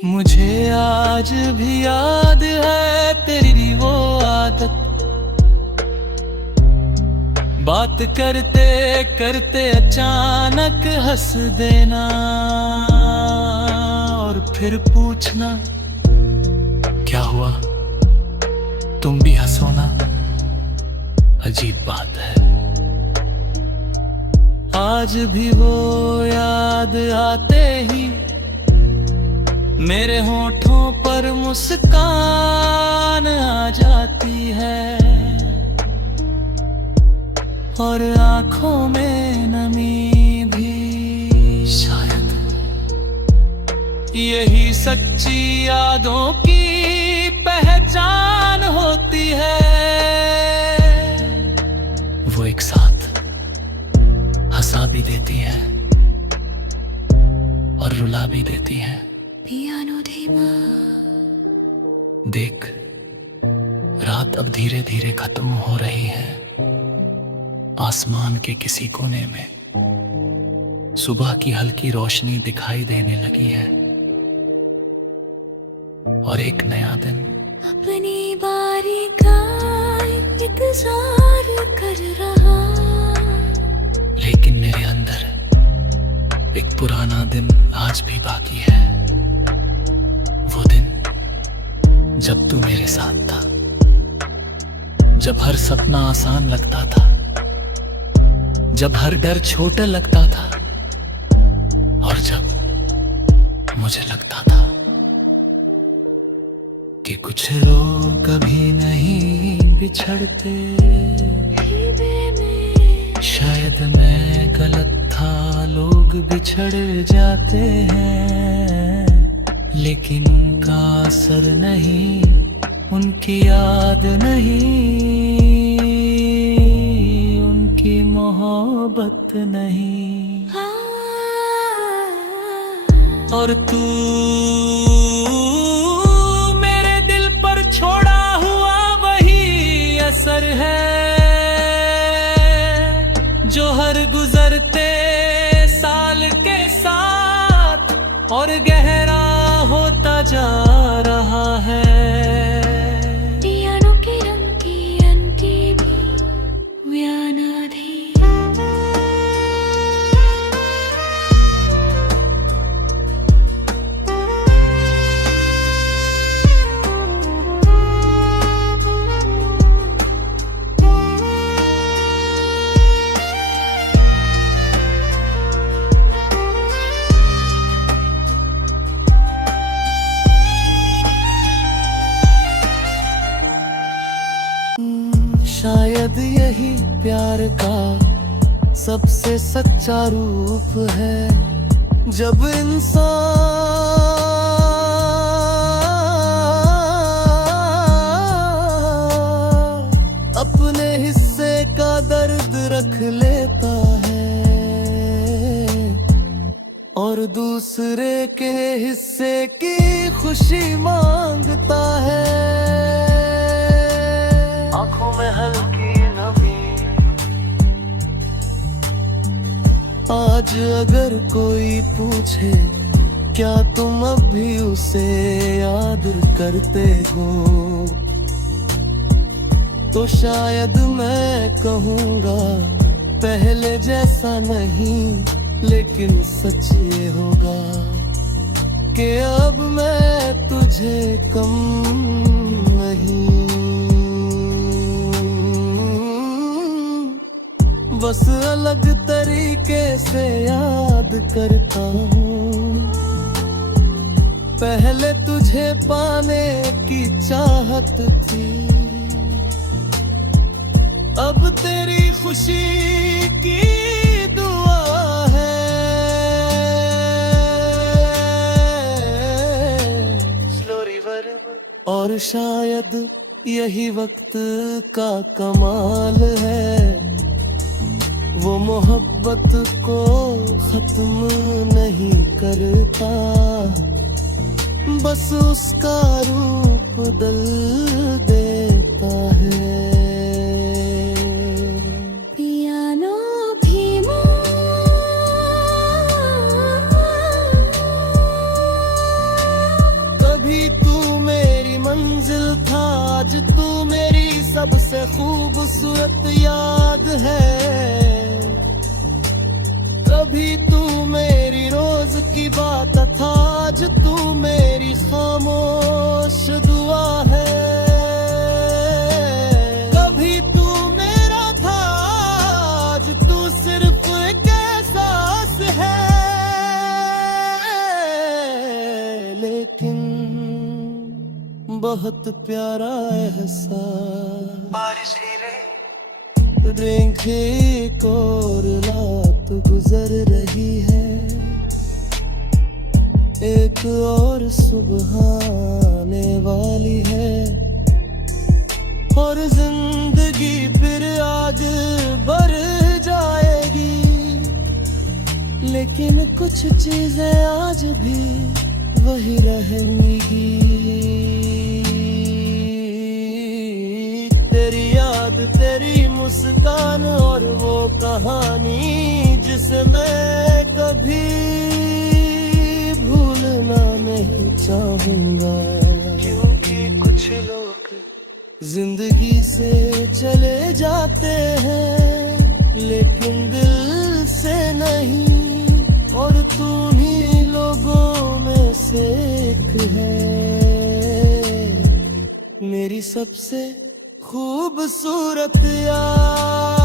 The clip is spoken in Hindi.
मुझे आज भी याद है तेरी वो आदत, बात करते करते अचानक हंस देना और फिर पूछना क्या हुआ, तुम भी हंसो ना। अजीब बात है, आज भी वो याद आते ही मेरे होठों पर मुस्कान आ जाती है और आंखों में नमी भी। शायद यही सच्ची यादों की पहचान होती है। वो एक साथ हंसा भी देती है और रुला भी देती है। पियानो धीमा। देख, रात अब धीरे धीरे खत्म हो रही है। आसमान के किसी कोने में सुबह की हल्की रोशनी दिखाई देने लगी है और एक नया दिन अपनी बारी का इंतजार कर रहा। लेकिन मेरे अंदर एक पुराना दिन आज भी बाकी है। वो दिन जब तू मेरे साथ था, जब हर सपना आसान लगता था, जब हर डर छोटा लगता था और जब मुझे लगता था कि कुछ लोग कभी नहीं बिछड़ते। शायद मैं गलत था, लोग बिछड़ जाते हैं, लेकिन उनका असर नहीं, उनकी याद नहीं, उनकी मोहब्बत नहीं। और तू मेरे दिल पर छोड़ा हुआ वही असर है जो हर गुजरते साल के साथ और गहरा होता जा रहा है। पियानो के रंग की अंटी भी व्यानाधी। शायद यही प्यार का सबसे सच्चा रूप है, जब इंसान अपने हिस्से का दर्द रख लेता है और दूसरे के हिस्से की खुशी मांगता है। आंखों में हल्की नमी। आज अगर कोई पूछे क्या तुम अब भी उसे याद करते हो, तो शायद मैं कहूँगा पहले जैसा नहीं, लेकिन सच ये होगा कि अब मैं तुझे कम नहीं, बस अलग तरीके से याद करता हूँ। पहले तुझे पाने की चाहत थी, अब तेरी खुशी की दुआ है। Slow river. और शायद यही वक्त का कमाल है, वो मोहब्बत को खत्म नहीं करता, बस उसका रूप बदल देता है। पियानो धीमा। सबसे खूबसूरत याद है। कभी तू मेरी रोज की बात था, आज तू मेरी खामोश दुआ है। कभी तू मेरा था, आज तू सिर्फ एक एहसास है। लेकिन बहुत प्यारा एहसास। बारिश रेंगे और रात गुजर रही है, एक और सुबह आने वाली है, और जिंदगी फिर आगे बढ़ जाएगी। लेकिन कुछ चीजें आज भी वही रहेंगी। तेरी याद, तेरी मुस्कान और वो कहानी जिसे मैं कभी भूलना नहीं चाहूंगा। क्योंकि कुछ लोग जिंदगी से चले जाते हैं, लेकिन दिल से नहीं, और तू ही लोगों में से एक है। मेरी सबसे खूबसूरत याद।